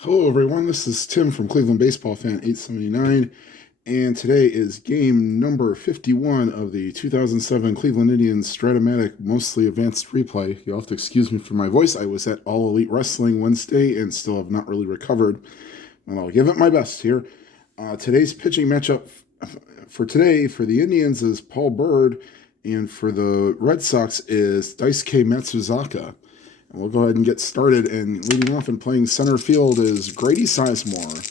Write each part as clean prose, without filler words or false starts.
Hello, everyone. This is Tim from Cleveland Baseball Fan 879, and today is game number 51 of the 2007 Cleveland Indians Stratomatic Mostly Advanced Replay. You'll have to excuse me for my voice. I was at All Elite Wrestling Wednesday and still have not really recovered, and I'll give it my best here. Today's pitching matchup for today for the Indians is Paul Byrd, and for the Red Sox is Daisuke Matsuzaka. And we'll go ahead and get started. And leading off and playing center field is Grady Sizemore.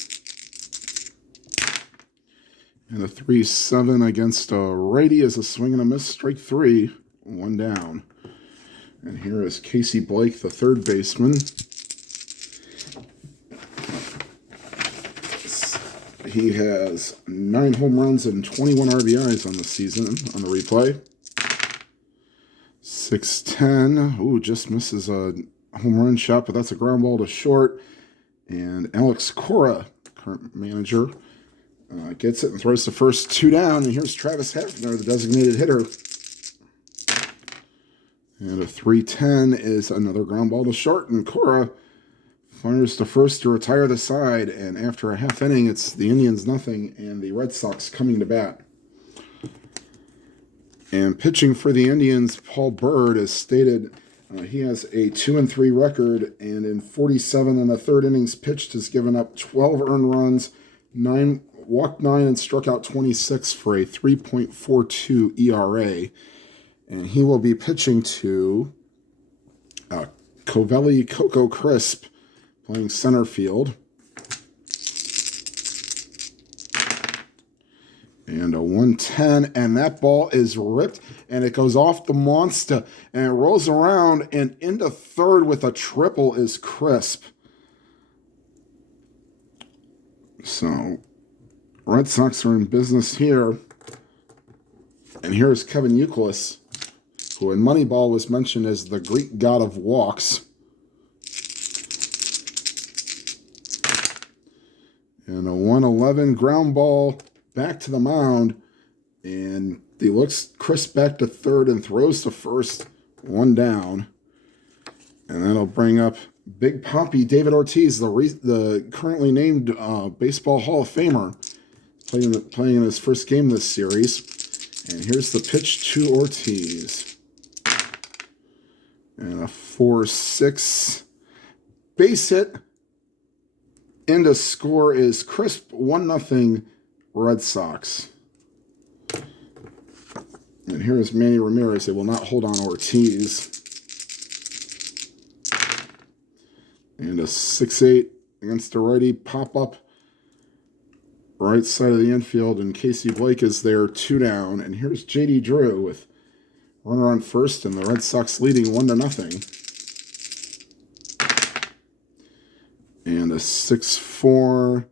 And a 3-7 against a righty is a swing and a miss, strike three, one down. And here is Casey Blake, the third baseman. He has 9 home runs and 21 RBIs on the season on the replay. 6'10". Ooh, just misses a home run shot, but that's a ground ball to short. And Alex Cora, current manager, gets it and throws the first 2 down. And here's Travis Hafner, the designated hitter. And a 3-10 is another ground ball to short. And Cora fires to first to retire the side. And after a half inning, it's the Indians nothing and the Red Sox coming to bat. And pitching for the Indians, Paul Byrd, as stated, he has a 2-3 record, and in 47 and a third innings pitched has given up 12 earned runs, walked 9, and struck out 26 for a 3.42 ERA. And he will be pitching to Covelli Coco Crisp, playing center field. And a 110, and that ball is ripped, and it goes off the monster, and it rolls around, and into third with a triple is Crisp. So, Red Sox are in business here. And here's Kevin Youkilis, who in Moneyball was mentioned as the Greek god of walks. And a 111 ground ball back to the mound, and he looks Crisp back to third and throws to first, one down. And that'll bring up Big Papi David Ortiz, the currently named Baseball Hall of Famer, playing in his first game this series. And here's the pitch to Ortiz. And a 4-6 base hit. And to score is Crisp, 1-0 Red Sox. And here is Manny Ramirez. They will not hold on Ortiz. And a 6-8 against the righty. Pop up right side of the infield. And Casey Blake is there, 2 down. And here's J.D. Drew with runner on first. And the Red Sox leading 1-0. And a 6-4.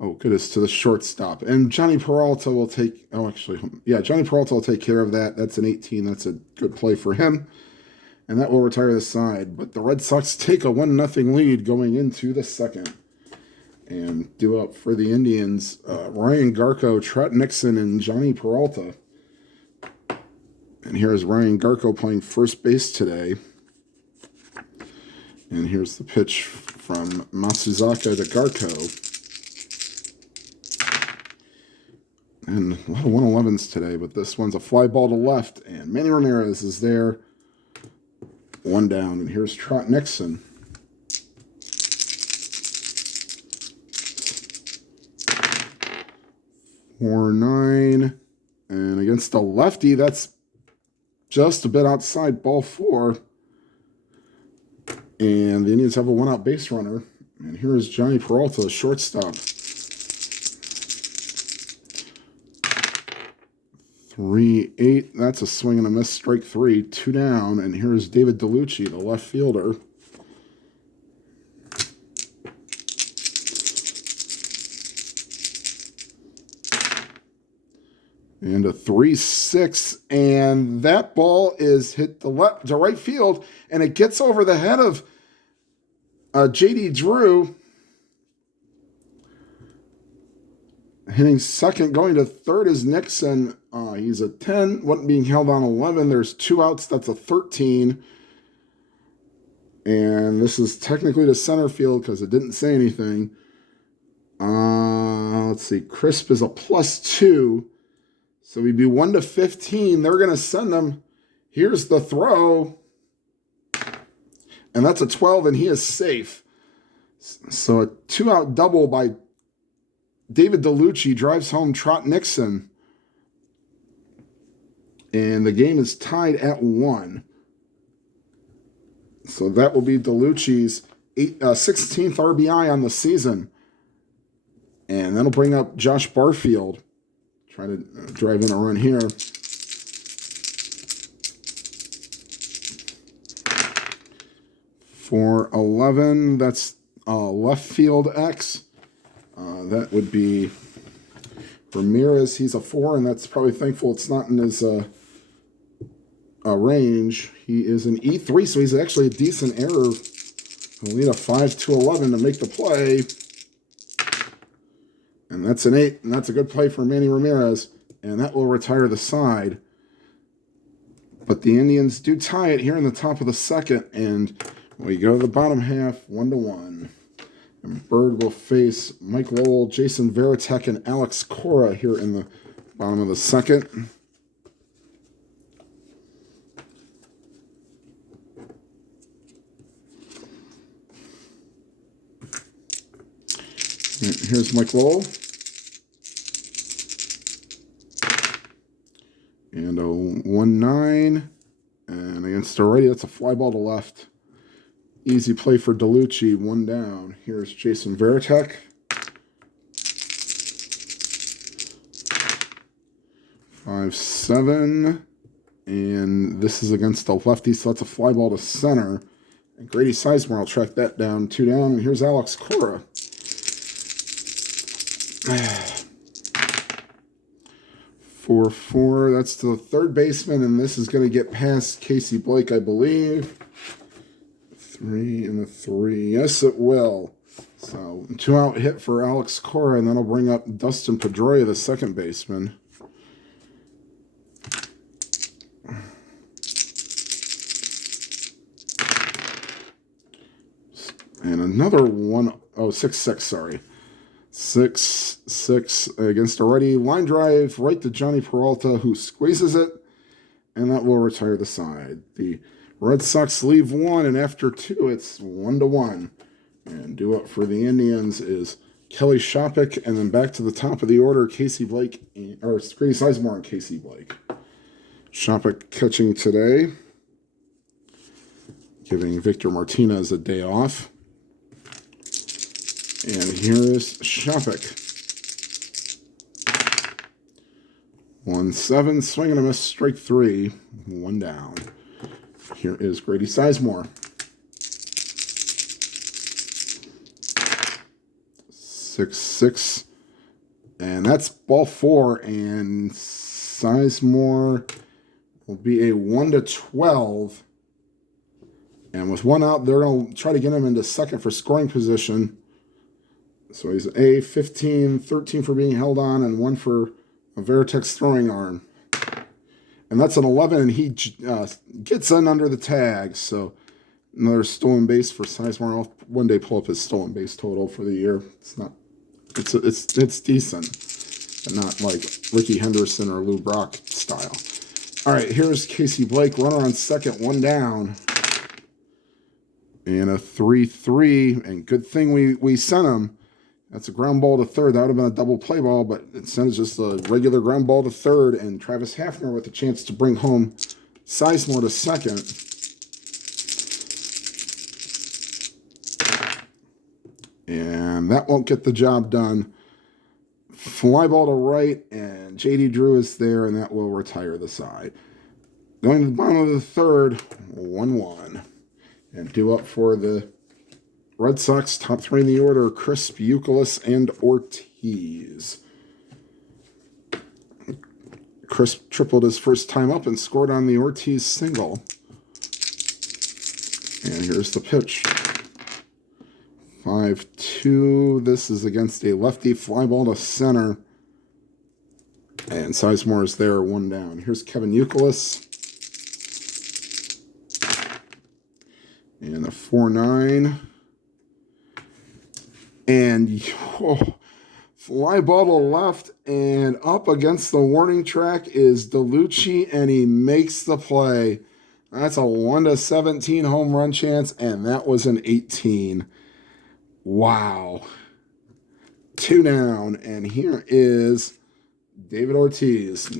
Oh, goodness, to the shortstop. And Johnny Peralta will take... Johnny Peralta will take care of that. That's an 18. That's a good play for him. And that will retire the side. But the Red Sox take a 1-0 lead going into the second. And due up for the Indians, Ryan Garco, Trot Nixon, and Johnny Peralta. And here's Ryan Garco playing first base today. And here's the pitch from Matsuzaka to Garco. And a lot of 111s today, but this one's a fly ball to left, and Manny Ramirez is there, 1 down. And here's Trot Nixon. Four 9, and against a lefty, that's just a bit outside, ball 4. And the Indians have a 1-out base runner. And here is Johnny Peralta, the shortstop. 3-8, that's a swing and a miss, strike 3, 2 down. And here's David DeLucci, the left fielder. And a 3-6, and that ball is hit to right field, and it gets over the head of J.D. Drew. Hitting second, going to third is Nixon. He's a 10, wasn't being held on 11. There's 2 outs, that's a 13. And this is technically to center field because it didn't say anything. Let's see. Crisp is a +2. So we'd be 1-15. They're going to send him. Here's the throw. And that's a 12, and he is safe. So a 2-out double by David DeLucci drives home Trot Nixon. And the game is tied at 1. So that will be DeLucci's 16th RBI on the season. And that'll bring up Josh Barfield. Try to drive in a run here. For 11, that's left field X. That would be Ramirez. He's a 4, and that's probably thankful it's not in his range. He is an E3, so he's actually a decent error. He'll need a 5-11 to make the play. And that's an 8, and that's a good play for Manny Ramirez. And that will retire the side. But the Indians do tie it here in the top of the second, and we go to the bottom half, 1-1. And Byrd will face Mike Lowell, Jason Varitek, and Alex Cora here in the bottom of the second. Here's Mike Lowell. And a 1-9. And against Already, that's a fly ball to left. Easy play for DeLucci, 1 down. Here's Jason Varitek. 5-7. And this is against the lefty, so that's a fly ball to center. And Grady Sizemore will track that down, 2 down. And here's Alex Cora. 4-4. That's the third baseman, and this is going to get past Casey Blake, I believe. 3 and a 3. Yes, it will. So, 2-out hit for Alex Cora, and that'll bring up Dustin Pedroia, the second baseman. And another 6-6, sorry. 6-6 against Already. Line drive right to Johnny Peralta, who squeezes it, and that will retire the side. The Red Sox leave 1, and after 2, it's 1-1. And due up for the Indians is Kelly Shopik, and then back to the top of the order, Casey Blake, or Grady Sizemore and Casey Blake. Shopik catching today, giving Victor Martinez a day off. And here is Shopik. 1-7, swing and a miss, strike 3, 1 down. Here is Grady Sizemore. 6-6, and that's ball 4, and Sizemore will be a 1-12. And with 1 out, they're going to try to get him into second for scoring position. So he's a 15, 13 for being held on, and 1 for a Varitek's throwing arm. And that's an 11, and he gets in under the tag. So another stolen base for Sizemore. I'll one day pull up his stolen base total for the year. It's decent, but not like Ricky Henderson or Lou Brock style. All right, here's Casey Blake, runner on second, 1 down. And a 3-3, and good thing we sent him. That's a ground ball to third. That would have been a double play ball, but it sends just a regular ground ball to third, and Travis Hafner with a chance to bring home Sizemore to second. And that won't get the job done. Fly ball to right, and J.D. Drew is there, and that will retire the side. Going to the bottom of the third, 1-1. And due up for the Red Sox, top 3 in the order, Crisp, Youkilis, and Ortiz. Crisp tripled his first time up and scored on the Ortiz single. And here's the pitch. 5-2. This is against a lefty, fly ball to center. And Sizemore is there, 1 down. Here's Kevin Youkilis. And a 4-9. And fly ball to left, and up against the warning track is DeLucci, and he makes the play. That's a 1-17 home run chance, and that was an 18. Wow. 2 down, and here is David Ortiz.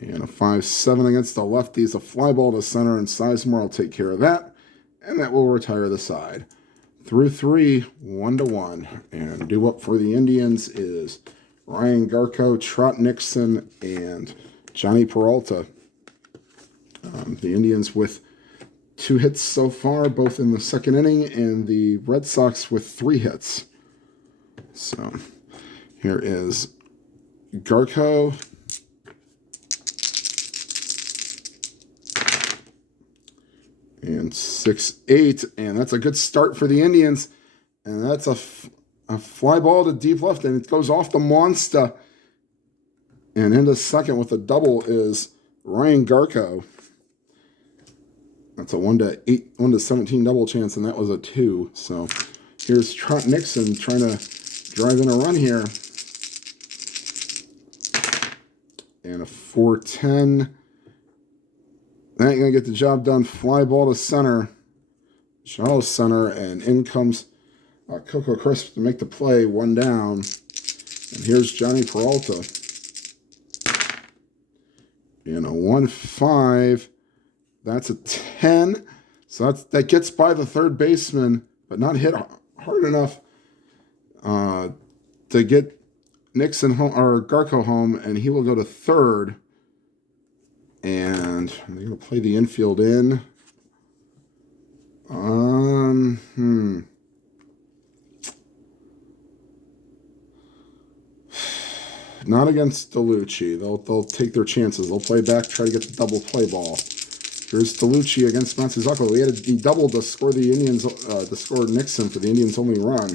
And a 5-7 against the lefties. A fly ball to center, and Sizemore will take care of that. And that will retire the side. Through 3, 1-1. And due up for the Indians is Ryan Garko, Trot Nixon, and Johnny Peralta. The Indians with 2 hits so far, both in the second inning, and the Red Sox with 3 hits. So here is Garko. And 6-8, and that's a good start for the Indians. And that's a fly ball to deep left, and it goes off the monster. And into second with a double is Ryan Garko. That's a 1-17 double chance, and that was a 2. So here's Trot Nixon trying to drive in a run here. And a 4-10. That ain't going to get the job done. Fly ball to center. Shallow center. And in comes Coco Crisp to make the play. 1 down. And here's Johnny Peralta. And a 1-5. That's a 10. So that gets by the third baseman, but not hit hard enough to get Nixon home, or Garko home, and he will go to third. And they're going to play the infield in. Not against DeLucci. They'll take their chances. They'll play back, try to get the double play ball. Here's DeLucci against Matsuzaka. He doubled to score the Indians, to score Nixon for the Indians' only run.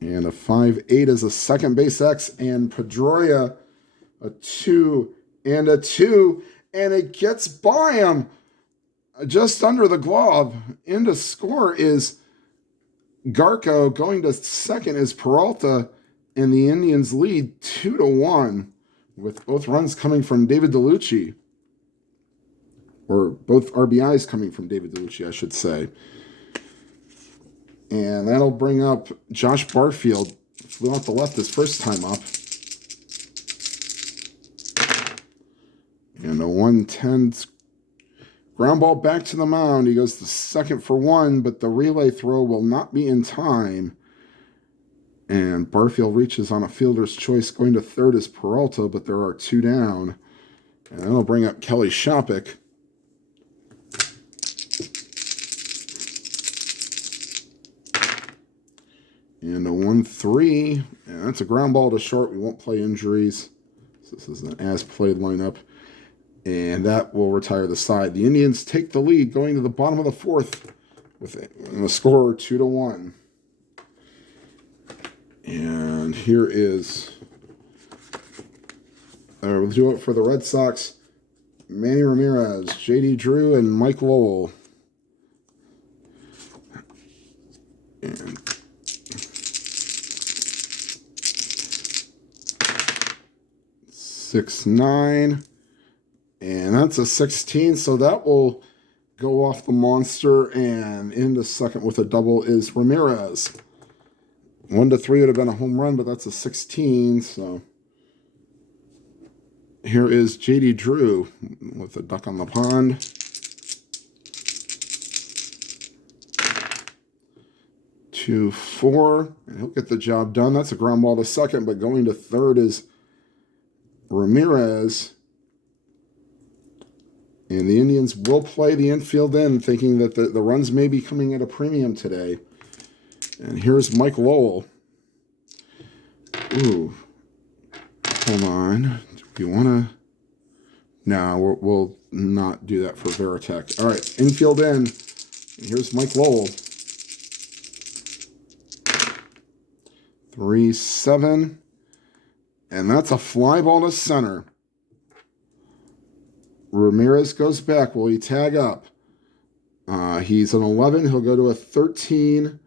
And a 5-8 is a second base X, and Pedroia a 2 and a 2, and it gets by him just under the glove. In to score is Garko. Going to second is Peralta, and the Indians lead 2-1 with both runs coming from David DeLucci, or both RBIs coming from David DeLucci, I should say. And that'll bring up Josh Barfield. Flew out the left his first time up. And a 110 ground ball back to the mound. He goes to second for 1, but the relay throw will not be in time. And Barfield reaches on a fielder's choice. Going to third is Peralta, but there are 2 down. And that'll bring up Kelly Shopik. And a 1-3. And that's a ground ball to short. We won't play injuries. So this is an as-played lineup. And that will retire the side. The Indians take the lead going to the bottom of the 4th with a score 2-1. And here is, we'll do it for the Red Sox. Manny Ramirez, J.D. Drew, and Mike Lowell. And 6-9. And that's a 16, so that will go off the monster. And into second with a double is Ramirez. 1-3 would have been a home run, but that's a 16. So here is J.D. Drew with a duck on the pond. To 4, and he'll get the job done. That's a ground ball to second, but going to third is Ramirez. And the Indians will play the infield in, thinking that the runs may be coming at a premium today. And here's Mike Lowell. Ooh. Hold on. Do you want to? No, we'll not do that for Veritek. All right, infield in. And here's Mike Lowell. 3-7. And that's a fly ball to center. Ramirez goes back. Will he tag up? He's an 11. He'll go to a 13.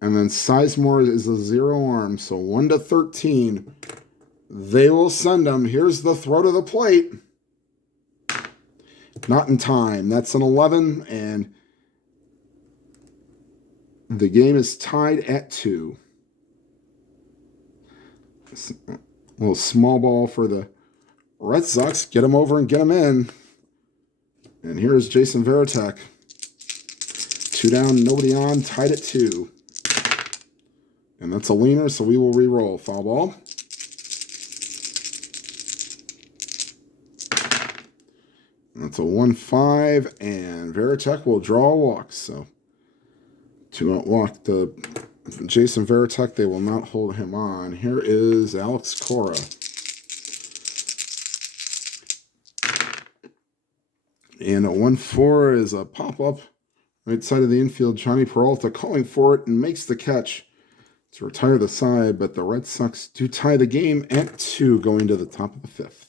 And then Sizemore is a 0 arm. So 1 to 13. They will send him. Here's the throw to the plate. Not in time. That's an 11. And the game is tied at 2. A little small ball for the Red Sox. Get him over and get him in. And here's Jason Varitek. 2 down, nobody on, tied at 2. And that's a leaner, so we will re-roll. Foul ball. And that's a 1-5, and Varitek will draw a walk. So 2-out walk to Jason Varitek. They will not hold him on. Here is Alex Cora. And a 1-4 is a pop-up. Right side of the infield, Johnny Peralta calling for it and makes the catch to retire the side, but the Red Sox do tie the game at 2 going to the top of the 5th.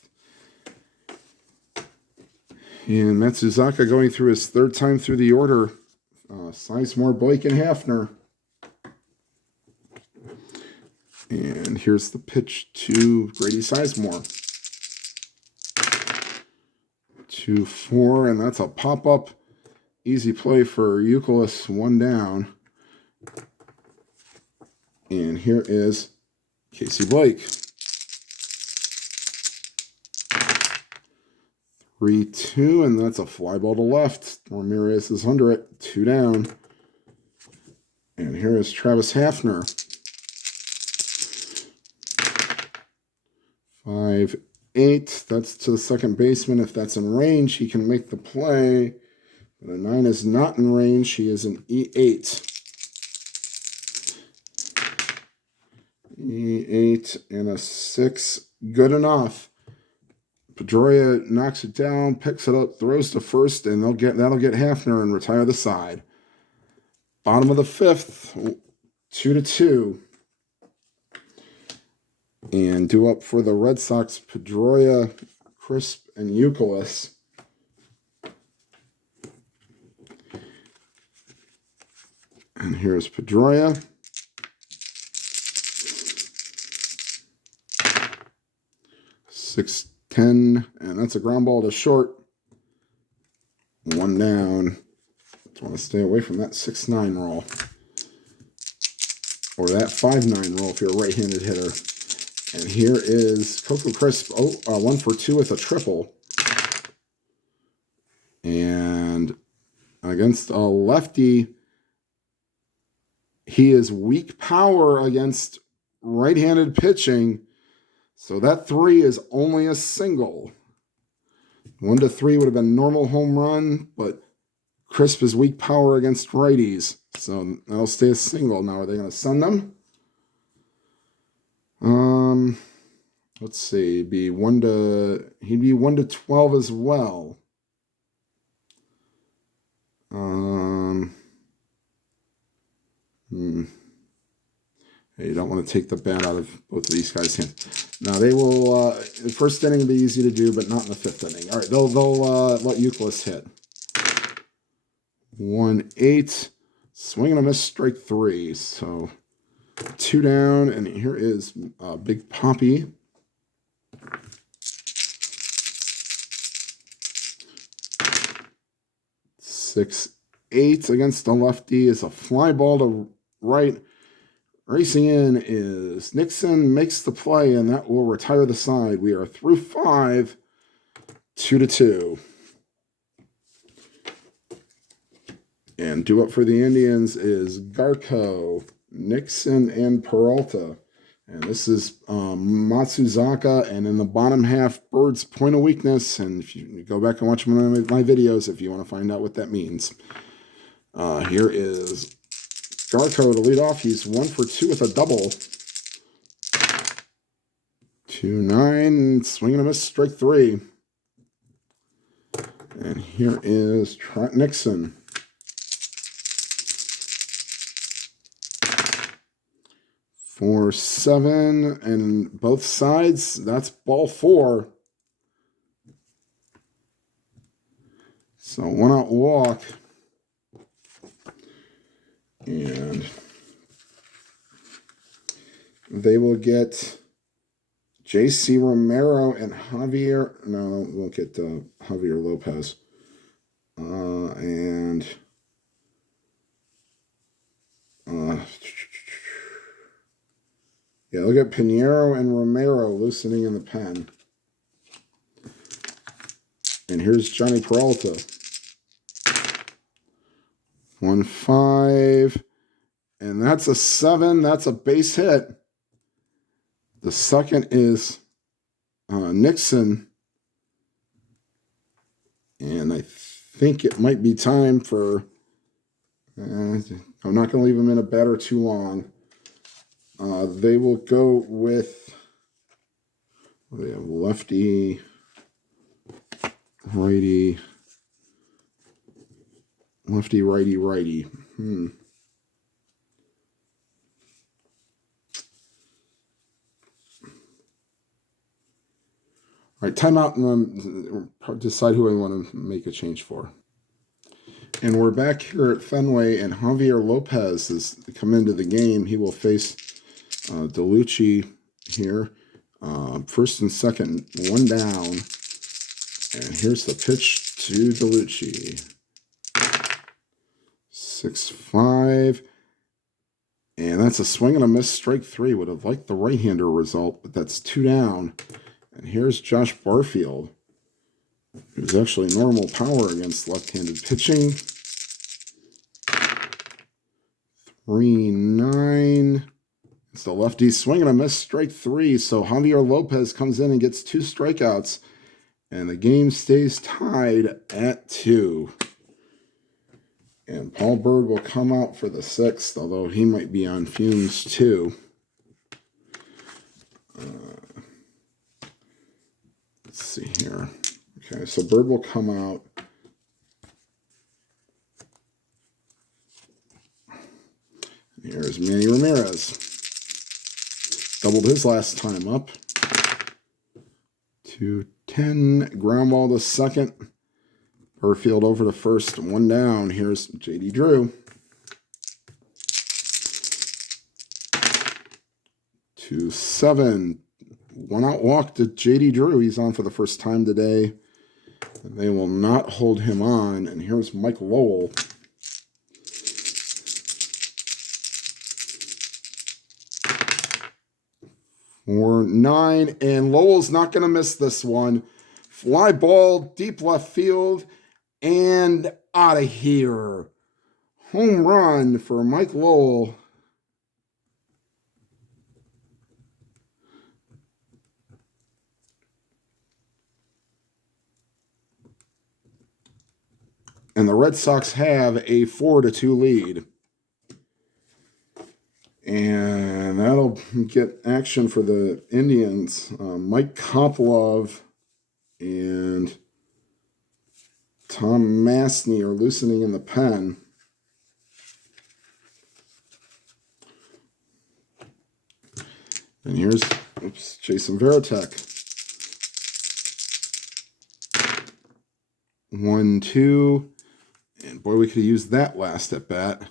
And Matsuzaka going through his 3rd time through the order. Sizemore, Blake, and Hafner. And here's the pitch to Grady Sizemore. 2-4, and that's a pop-up. Easy play for Youkilis, 1 down. And here is Casey Blake. 3-2, and that's a fly ball to left. Ramirez is under it, 2 down. And here is Travis Hafner. 5-8, that's to the second baseman. If that's in range, he can make the play. But a 9 is not in range. He is an E8. E8 and a 6. Good enough. Pedroia knocks it down, picks it up, throws to first, and that'll get Hafner and retire the side. Bottom of the 5th, 2-2. And due up for the Red Sox, Pedroia, Crisp, and Youkilis. And here's Pedroia. 6-10, and that's a ground ball to short. 1 down. Just want to stay away from that 6-9 roll. Or that 5-9 roll if you're a right-handed hitter. And here is Coco Crisp. 1 for 2 with a triple. And against a lefty, he is weak power against right-handed pitching. So that 3 is only a single. 1-3 would have been normal home run, but Crisp is weak power against righties. So that'll stay a single. Now, are they going to send them? Let's see. He'd be 1 to 12 as well. You don't want to take the bat out of both of these guys' hands. Now they will. The first inning will be easy to do, but not in the 5th inning. All right, they'll let Youkilis hit. 1-8, swing and a miss, strike 3. So 2 down, and here is Big Poppy. Six, 8 against the lefty is a fly ball to right. Racing in is Nixon, makes the play, and that will retire the side. We are through 5, 2-2. And due up for the Indians is Garco, Nixon, and Peralta. And this is Matsuzaka, and in the bottom half, Byrd's point of weakness. And if you go back and watch one of my videos if you want to find out what that means. Here is Garco to lead off. He's 1 for 2 with a double. 2-9, swing and a miss, strike 3. And here is Trent Nixon. 4-7, and both sides, that's ball 4. So 1-out walk. And they will get J.C. Romero and Javier. No, we'll get Javier Lopez. Yeah, look at Pinheiro and Romero loosening in the pen. And here's Johnny Peralta. 1-5. And that's a 7. That's a base hit. The second is Nixon. And I think it might be time for... I'm not going to leave him in a batter too long. They will go with... They have lefty, righty, lefty, righty, righty. All right, timeout, and decide who I want to make a change for. And we're back here at Fenway, and Javier Lopez has come into the game. He will face DeLucci here. First and second, 1 down. And here's the pitch to DeLucci. 6-5. And that's a swing and a miss, strike 3. Would have liked the right-hander result, but that's 2 down. And here's Josh Barfield, who's actually normal power against left-handed pitching. 3-9. It's the lefty swing and a miss, strike 3. So Javier Lopez comes in and gets 2 strikeouts. And the game stays tied at 2. And Paul Byrd will come out for the 6th, although he might be on fumes too. Let's see here. Okay, so Byrd will come out. Here's Manny Ramirez. Doubled his last time up. 2-10. Ground ball to second. Burfield over to first. 1 down. Here's J.D. Drew. 2-7. 1-out walk to J.D. Drew. He's on for the first time today. And they will not hold him on. And here's Mike Lowell. 4-9. And Lowell's not going to miss this one. Fly ball, deep left field, and out of here. Home run for Mike Lowell. And the Red Sox have a 4-2 lead. And that'll get action for the Indians. Mike Koplov and Tom Mastny are loosening in the pen. And here's Jason Varitek. 1-2. And boy, we could have used that last at bat.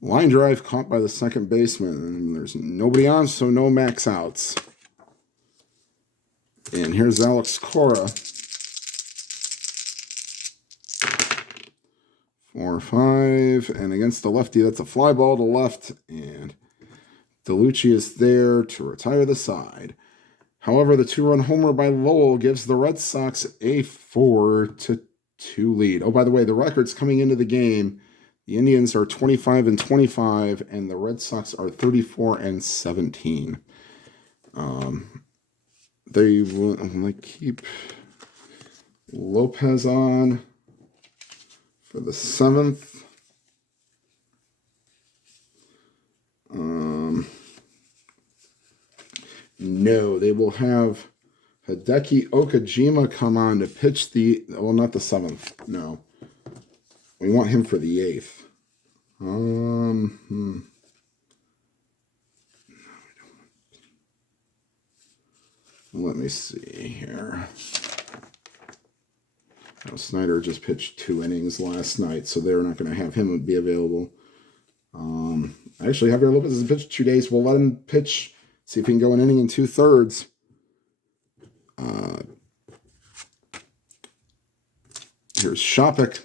Line drive caught by the second baseman. And there's nobody on, so no max outs. And here's Alex Cora. 4-5. And against the lefty, that's a fly ball to left. And DeLucci is there to retire the side. However, the 2-run homer by Lowell gives the Red Sox a 4-2 lead. Oh, by the way, the records coming into the game, the Indians are 25-25, and the Red Sox are 34-17. They will keep Lopez on for the 7th. No, they will have Hideki Okajima come on to pitch not the 7th. No. We want him for the 8th. Let me see here. Snyder just pitched 2 innings last night, so they're not going to have him be available. Actually, Javier Lopez has pitched 2 days. We'll let him pitch, see if he can go an inning and 2/3. Here's Shopik.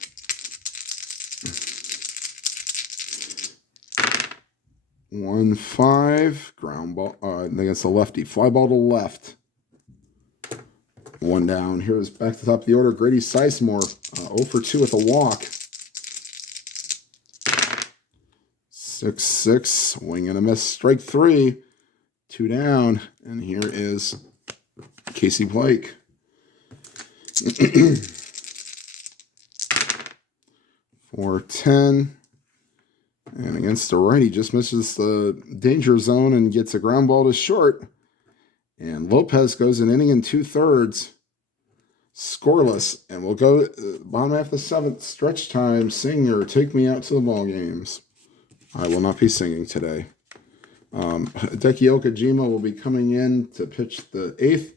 One 5 ground ball against the lefty. Fly ball to left. 1 down. Here's back to the top of the order. Grady Sizemore, 0 for 2 with a walk. 6-6, swing and a miss. Strike 3. 2 down. And here is Casey Blake. 4-10. And against the righty, just misses the danger zone and gets a ground ball to short. And Lopez goes an inning and 2/3. Scoreless. And we'll go bottom half of the 7th. Stretch time. Singer, take me out to the ball games. I will not be singing today. Hideki Okajima will be coming in to pitch the 8th.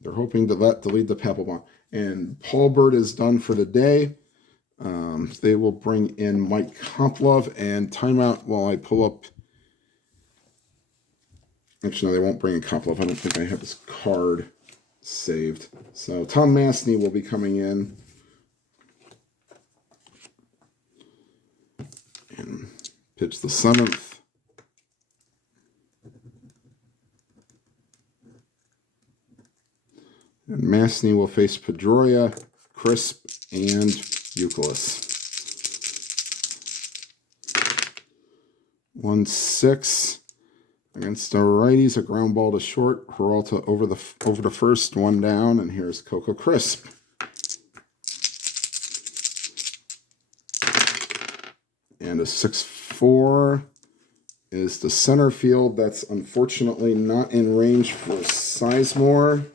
They're hoping to lead the Papelbon. And Paul Byrd is done for the day. They will bring in Mike Koplov and timeout while I pull up. Actually, no, they won't bring in Koplov. I don't think I have his card saved. So Tom Mastny will be coming in. And pitch the 7th. And Mastny will face Pedroia, Crisp, and Euclid. 1-6 against the righties, a ground ball to short. Peralta over the first, 1 down, and here's Coco Crisp. And a 6-4 is the center field. That's unfortunately not in range for Sizemore.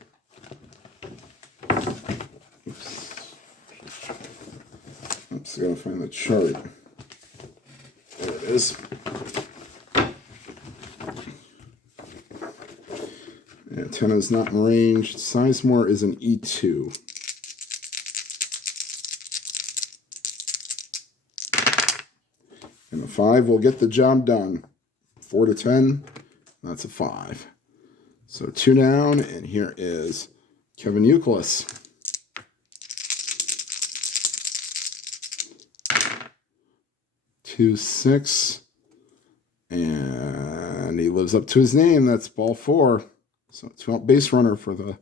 Oops, I gotta find the chart. There it is. Antenna is not in range. Sizemore is an E2. And the 5 will get the job done. 4-10. That's a 5. So 2 down, and here is Kevin Euclid. 2-6. And he lives up to his name. That's ball 4. So 2-out base runner for the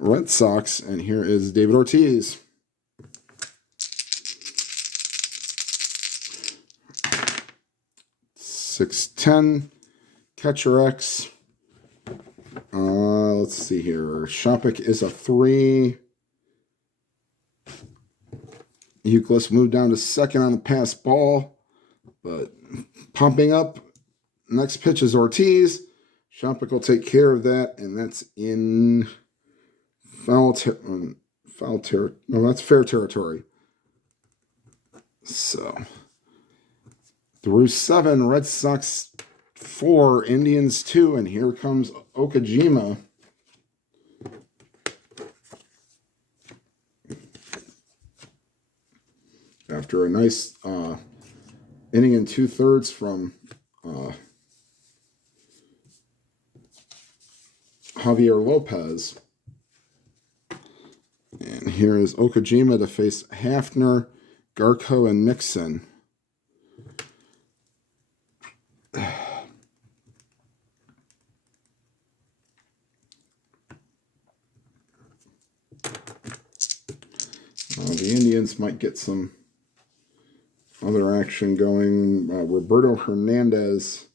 Red Sox. And here is David Ortiz. .610. Catcher X. Let's see here. Shopik is a 3. Euclid moved down to second on the pass ball. But pumping up. Next pitch is Ortiz. Shopik will take care of that, and that's in that's fair territory. So, through 7, Red Sox 4, Indians 2, and here comes Okajima. After a nice inning and 2/3 from Javier Lopez. And here is Okajima to face Hafner, Garko, and Nixon. The Indians might get some other action going. Roberto Hernandez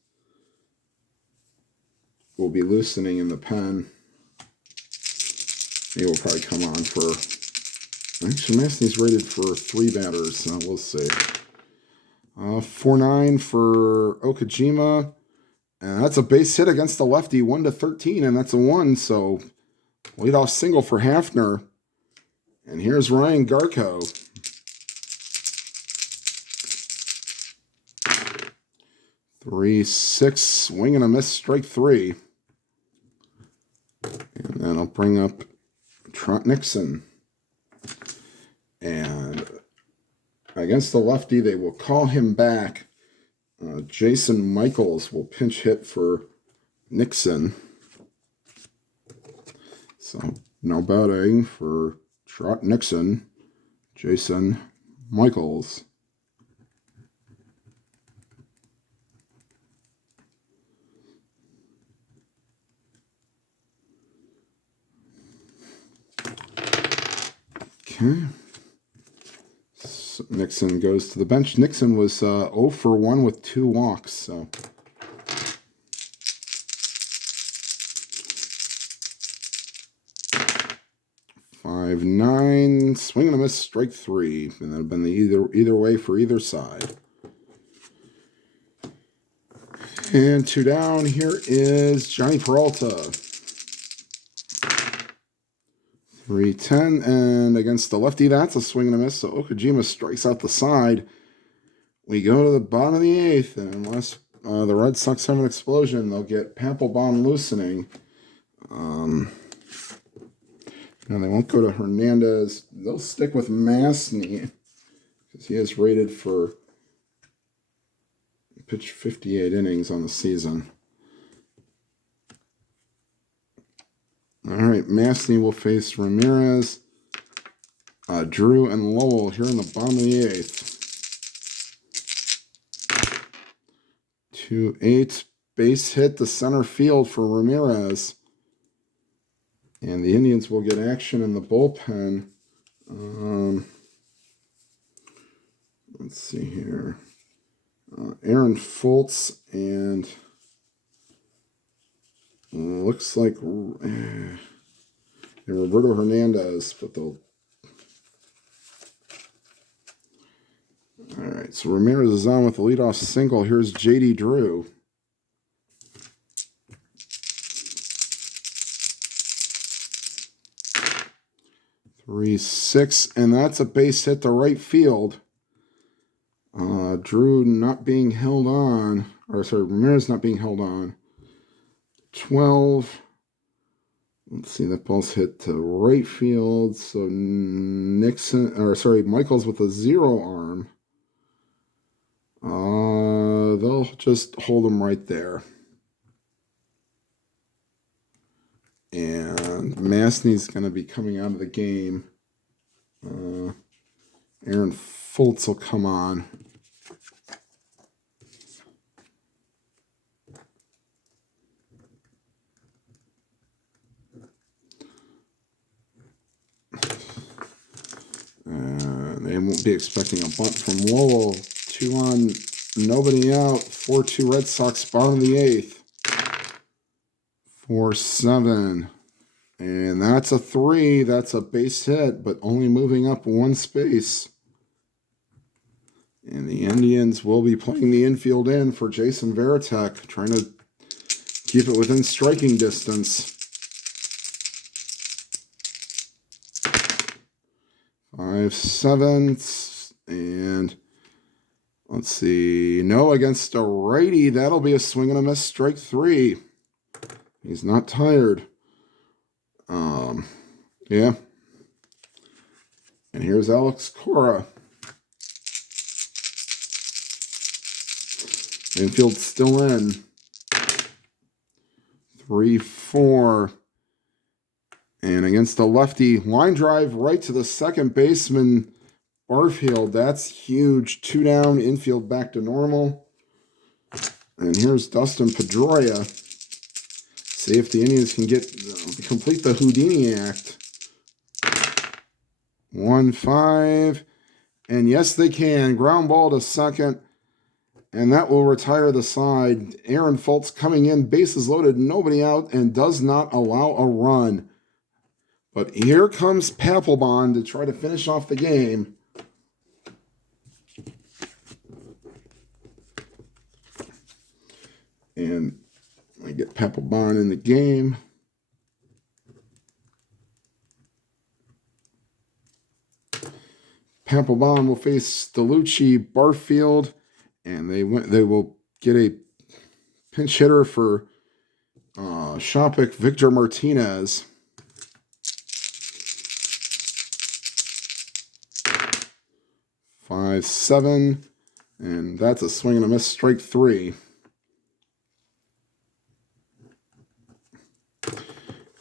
will be loosening in the pen. He will probably come on for... Actually, Mastny's rated for 3 batters, so we'll see. 4-9 for Okajima. And that's a base hit against the lefty, 1-13, and that's a 1. So, leadoff single for Hafner. And here's Ryan Garko. Three, 6, swing and a miss, strike 3. And then I'll bring up Trot Nixon. against the lefty, they will call him back. Jason Michaels will pinch hit for Nixon. So no batting for Trot Nixon. Jason Michaels. Okay. So Nixon goes to the bench. Nixon was 0 for 1 with 2 walks. So 5-9, swing and a miss, strike 3, and that would have been the either way for either side. And 2 down. Here is Johnny Peralta. 3-10, and against the lefty, that's a swing and a miss. So Okajima strikes out the side. We go to the bottom of the 8th, and unless the Red Sox have an explosion, they'll get Papelbon loosening. And they won't go to Hernandez. They'll stick with Masney because he is rated for pitch 58 innings on the season. All right, Masney will face Ramirez, Drew, and Lowell here in the bottom of the 8th. 2-8, base hit to center field for Ramirez. And the Indians will get action in the bullpen. Let's see here. Aaron Foltz and looks like Roberto Hernandez, but they'll. All right, so Ramirez is on with the leadoff single. Here's J.D. Drew. 3-6, and that's a base hit to right field. Drew not being held on, Ramirez not being held on. 12. Let's see, that ball's hit to right field. So Michaels with a 0 arm. They'll just hold him right there. And Masney's going to be coming out of the game. Aaron Foltz will come on. They won't be expecting a bunt from Lowell. 2 on, nobody out. 4-2 Red Sox, bottom of the 8th. 4-7. And that's a 3. That's a base hit, but only moving up 1 space. And the Indians will be playing the infield in for Jason Varitek, trying to keep it within striking distance. 5-7, and let's see. No, against a righty, that'll be a swing and a miss, strike 3. He's not tired. Yeah. And here's Alex Cora. Infield still in. 3-4. And against the lefty, line drive right to the second baseman, Barfield. That's huge. 2 down, infield back to normal. And here's Dustin Pedroia. See if the Indians can complete the Houdini act. 1-5. And yes, they can. Ground ball to second. And that will retire the side. Aaron Foltz coming in, bases loaded, nobody out, and does not allow a run. But here comes Papelbon to try to finish off the game. And I get Papelbon in the game. Papelbon will face Delucci, Barfield, and they will get a pinch hitter for Shopik, Victor Martinez. 5-7. And that's a swing and a miss, strike 3.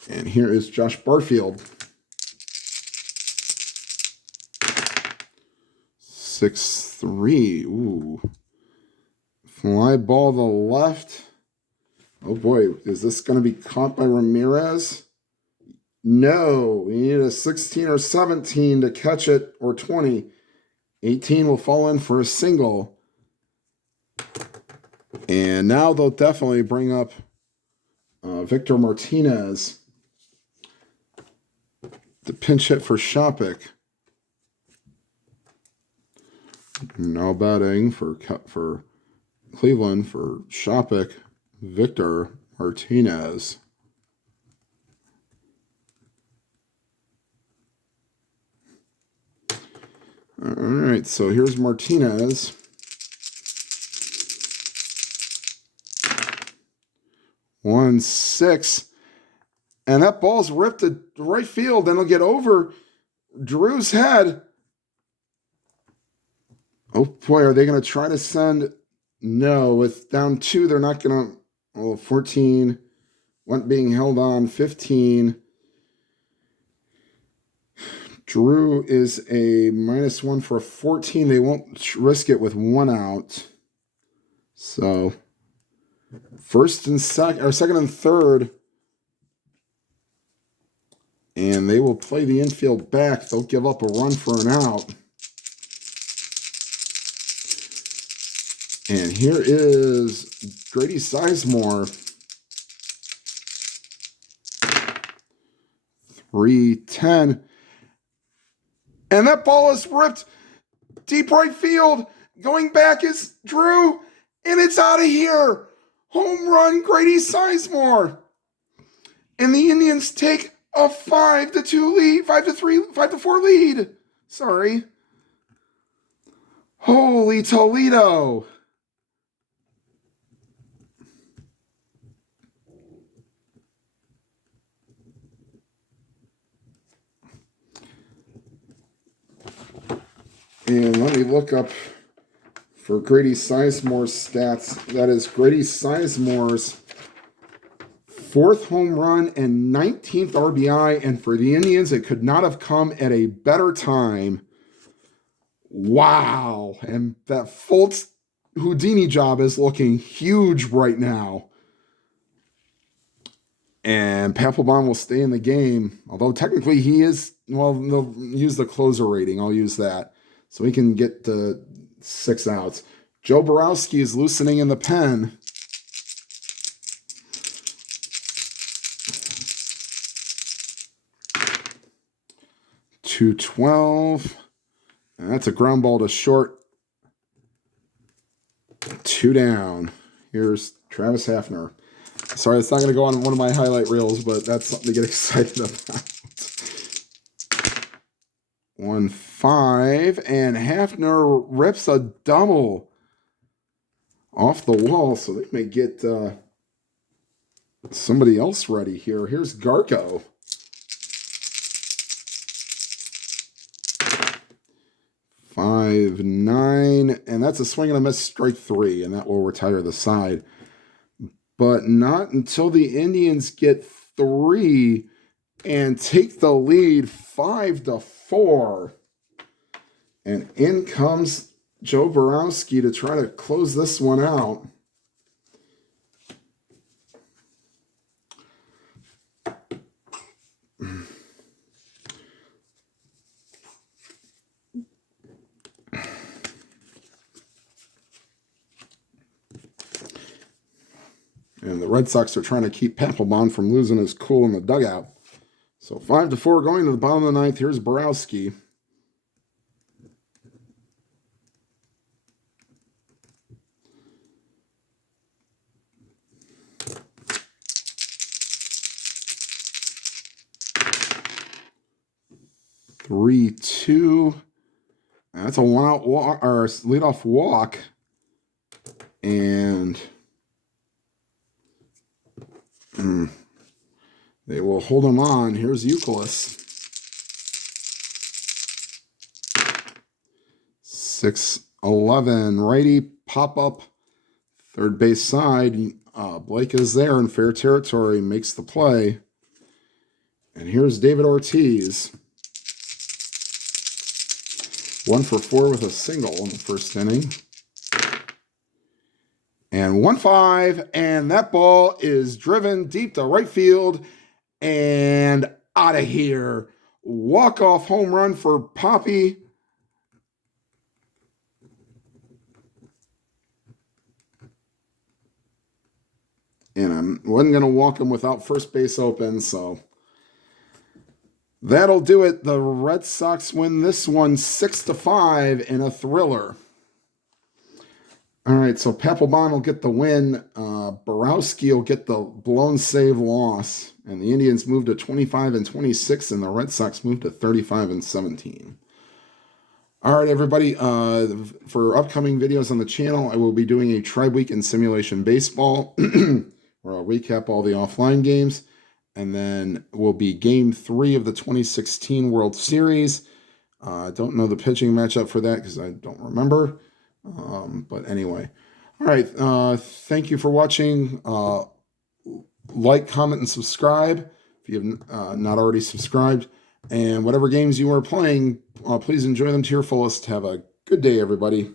And here is Josh Barfield. 6-3. Ooh. Fly ball to the left. Oh boy, is this going to be caught by Ramirez? No, we need a 16 or 17 to catch it, or 20. 18 will fall in for a single. And now they'll definitely bring up Victor Martinez to pinch hit for Shopik. No batting for Cleveland for Shopik, Victor Martinez. All right, so here's Martinez. One 6, and that ball's ripped to right field, and it'll get over Drew's head. Oh boy, are they going to try to send? No, with down 2, they're not going to. Oh, 14 went being held on. 15. Drew is a -1 for a 14. They won't risk it with 1 out. So second and third. And they will play the infield back. They'll give up a run for an out. And here is Grady Sizemore. 3-10. And that ball is ripped deep right field. Going back is Drew. And it's out of here. Home run, Grady Sizemore. And the Indians take a 5-2 lead. 5-4 lead. Sorry. Holy Toledo. And let me look up for Grady Sizemore's stats. That is Grady Sizemore's 4th home run and 19th RBI. And for the Indians, it could not have come at a better time. Wow. And that Fultz Houdini job is looking huge right now. And Papelbon will stay in the game. Although technically he is, well, they'll use the closer rating. I'll use that. So he can get the 6 outs. Joe Borowski is loosening in the pen. .212. And that's a ground ball to short. 2 down. Here's Travis Hafner. Sorry, it's not going to go on one of my highlight reels, but that's something to get excited about. 1-5, and Hafner rips a double off the wall, so they may get somebody else ready here. Here's Garco. 5-9, and that's a swing and a miss, strike 3, and that will retire the side. But not until the Indians get 3 and take the lead 5-4. And in comes Joe Borowski to try to close this one out. And the Red Sox are trying to keep Papelbon from losing his cool in the dugout. So 5-4 going to the bottom of the 9th. Here's Borowski. Three, 2. That's a 1-out walk or leadoff walk. And they will hold him on. Here's Youkilis. 6-11. Righty, pop up. Third base side. Blake is there in fair territory. Makes the play. And here's David Ortiz. 1 for 4 with a single in the first inning. And 1-5, and that ball is driven deep to right field and out of here. Walk-off home run for Poppy. And I wasn't going to walk him without first base open, so that'll do it. The Red Sox win this one 6-5 in a thriller. All right, so Papelbon will get the win. Borowski will get the blown save loss. And the Indians move to 25-26, and the Red Sox move to 35-17. All right, everybody. For upcoming videos on the channel, I will be doing a Tribe Week in Simulation Baseball, where I'll recap all the offline games. And then will be Game 3 of the 2016 World Series. I don't know the pitching matchup for that because I don't remember. But anyway, all right. Thank you for watching. Like, comment, and subscribe if you have not already subscribed. And whatever games you are playing, please enjoy them to your fullest. Have a good day, everybody.